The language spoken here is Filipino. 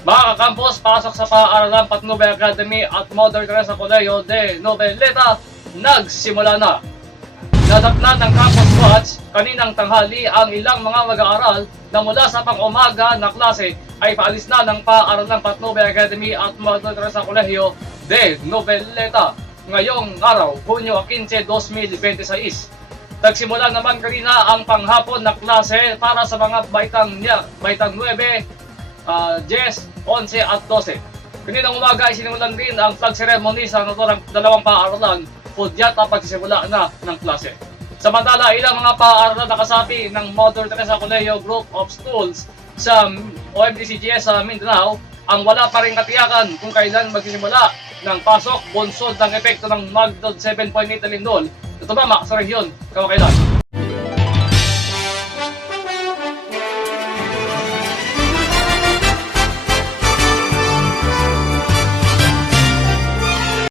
Mga kakampos, pasok sa paaralang Patnubay Academy at Mother Teresa Colegio de Noveleta, nagsimula na. Nadakna ng Campus Watch kaninang tanghali ang ilang mga mag-aaral na mula sa pang-umaga na klase ay paalis na ng paaralang Patnubay Academy at Mother Teresa Colegio de Noveleta ngayong araw, Hunyo 15, 2026. Nagsimula naman kanina ang panghapon na klase para sa mga baitang 9, 10, 11 at 12. Kaninang umaga ay sinimulan din ang flag ceremony sa naturang dalawang paaralan, pudyat at pagsisimula na ng klase. Samantala, ilang mga paaralan na kasapi ng Mother Teresa Colegio Group of Schools sa OMDCGS sa Mindanao ang wala pa rin katiyakan kung kailan magsisimula ng pasok bunsod ng epekto ng Magnitude 7.8 na lindol na tumama sa rehiyon kamakailan.